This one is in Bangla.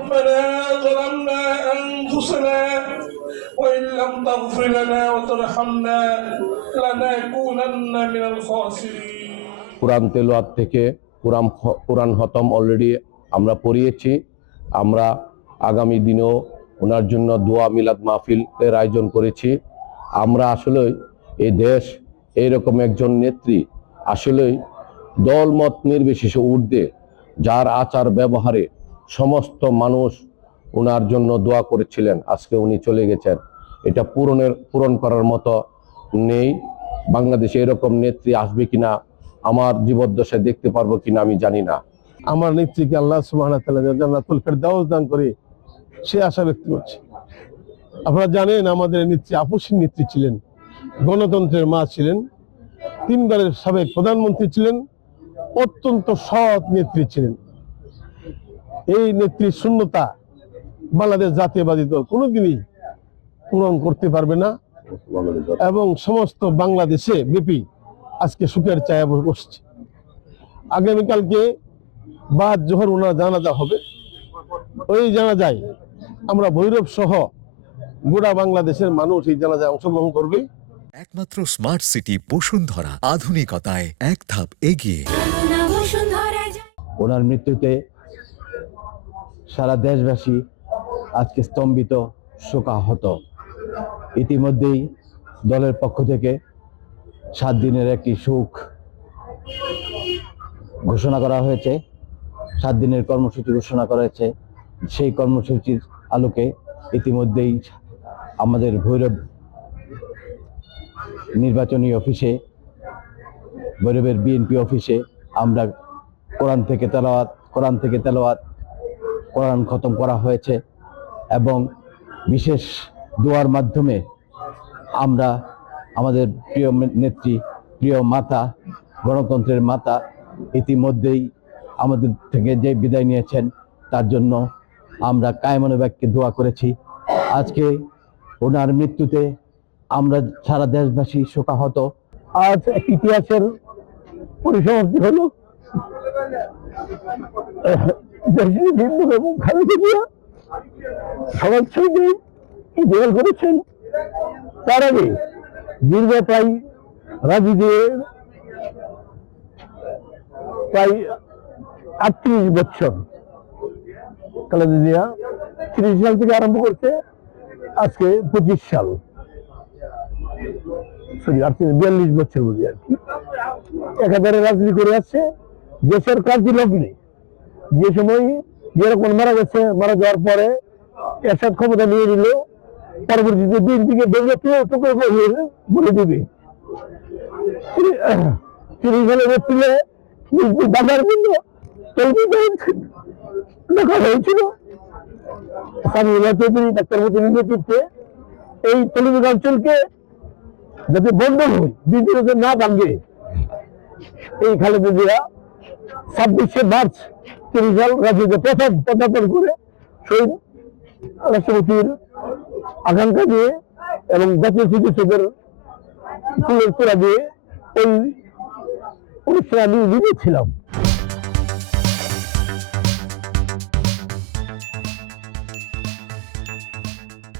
ربنا ظلمنا أنفسنا وإن لم تغفر لنا وترحمنا لنكونن من الخاسرين। কোরআন তেলাওয়াত থেকে কোরআন খতম অলরেডি আমরা পড়িয়েছি। আমরা আগামী দিনেও ওনার জন্য দোয়া মিলাদ মাহফিলের আয়োজন করেছি। আমরা আসলে এই দেশ এইরকম একজন নেত্রী, আসলেই দলমত নির্বিশেষে ঊর্ধ্বে, যার আচার ব্যবহারে সমস্ত মানুষ ওনার জন্য দোয়া করেছিলেন। আজকে উনি চলে গেছেন, এটা পূরণ করার মতো নেই। বাংলাদেশে এরকম নেত্রী আসবে কিনা, আমার জীবদ্দশায় দেখতে পারবো কিনা আমি জানি না। আমার নেত্রীকে আল্লাহ সুবহানাহু ওয়া তাআলা জান্নাতুল ফেরদাউস দান করে সে আশা ব্যক্ত করছে। আপনারা জানেন আমাদের নেত্রী আপসী নেত্রী ছিলেন, গণতন্ত্রের মা ছিলেন, তিনবারের সাবেক প্রধানমন্ত্রী ছিলেন, অত্যন্ত সৎ নেত্রী ছিলেন। এই নেত্রীর শূন্যতা বাংলাদেশ জাতীয়বাদী দল কোনোদিনই পূরণ করতে পারবে না এবং সমস্ত বাংলাদেশে ব্যাপী আজকে সুখের ছায়া বসছে। আগামীকালকে বাদ জোহর ওনার জানাজা হবে। ওই জানাজায় আমরা ভৈরব সহ গোটা বাংলাদেশের মানুষ এই জানাজায় অংশগ্রহণ করবে। একমাত্র স্মার্ট সিটি বসুন্ধরা, আধুনিকতায় এক ধাপ এগিয়ে। ওনার মৃত্যুতে সারা দেশবাসী আজকে স্তম্ভিত, শোকাহত। ইতিমধ্যেই দলের পক্ষ থেকে 7 দিনের একটি শোক ঘোষণা করা হয়েছে, 7 দিনের কর্মসূচি ঘোষণা করা হয়েছে। সেই কর্মসূচির আলোকে ইতিমধ্যেই আমাদের ভৈরব নির্বাচনী অফিসে, ভৈরবের বিএনপি অফিসে আমরা কোরআন থেকে তেলাওয়াত কোরআন খতম করা হয়েছে এবং বিশেষ দোয়ার মাধ্যমে আমরা আমাদের প্রিয় নেত্রী, প্রিয় মাতা, গণতন্ত্রের মাতা ইতিমধ্যেই আমাদের থেকে যে বিদায় নিয়েছেন তার জন্য আমরা কায়মনে বাক্যে দোয়া করেছি। আজকে ওনার মৃত্যুতে আমরা সারা দেশবাসী শোকাহত। আজ ইতিহাসের পরিসমাপ্তি হলো। এবং খালেদা জিয়া সবার সঙ্গে ইন্তেকাল করেছেন। তার আগে দীর্ঘ প্রায় রাজনীতির প্রায় 38 বছর খালেদা জিয়া 30 সাল থেকে আরম্ভ করতে আজকে 25 সাল, সরি 42 বছর বুঝি আর কি একাধারে রাজনীতি করে আসছে। দেশের কার্যলগ্নে যে সময় যেরকম মারা গেছে, মারা যাওয়ার পরে এরশাদ ক্ষমতা নিয়ে নিল, পরবর্তীতে বিএনপিকে টুকরো বলে দিবে। 30 সালের এপ্রিলে বাজার মূল্য দেখা হয়েছিল। ডাক্তার মতিনের নেতৃত্বে এই তলিবাগ অঞ্চলকে যাতে বন্ধ হয়, বিএনপি না ভাঙে, এই খালেদা জিয়া 26শে মার্চ 30 সাল রাজনীতিতে প্রথম পদার্পণ করে শহীদ রাষ্ট্রপতির আকাঙ্ক্ষা দিয়ে এবং জাতীয় চিকিৎসকের ফুলের তোড়া দিয়ে ওই অনুষ্ঠানে আমি নিজে ছিলাম।